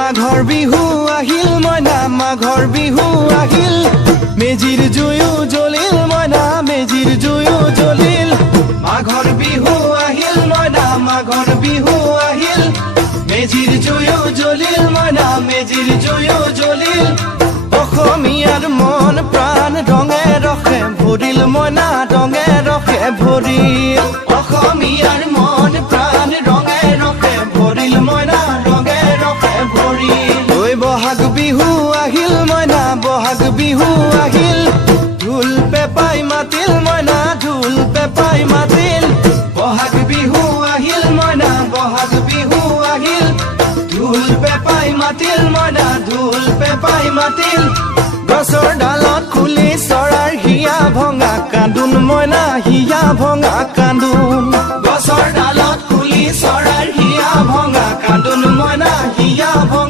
মাঘৰ বিহু আহিল মইনা মাঘৰ বিহু আহিল মেজিৰ জুয়ো জ্বলিল মইনা মেজিৰ জুয়ো জ্বলিল মাঘৰ বিহু আহিল মইনা মাঘৰ বিহু আহিল মেজিৰ জুয়ো জ্বলিল মইনা মেজিৰ জুয়ো জ্বলিল অসমীয়াৰ মন প্ৰাণ ৰঙে ৰখে ভৰিল মইনা ৰঙে ৰখে ভৰিল অসমীয়াৰ মন প্ৰাণ ৰঙে ৰখে ভৰিল মইনা ৰঙে ৰখে ভৰিল ঐ বহাগ বিহু আহিল মইনা বহাগ বিহু আহিল ঢোল পেপাই মাতিল মইনা ঢোল পেপাই মাতিল বহাগ বিহু আহিল মইনা বহাগ বিহু আহিল ঢোল পেপাই মাতিল মইনা ঢোল পেপাই মাতিল গছৰ ডালত খুলি চৰাৰ হিয়া ভঙা কান্দোন মইনা হিয়া ভঙা কান্দোন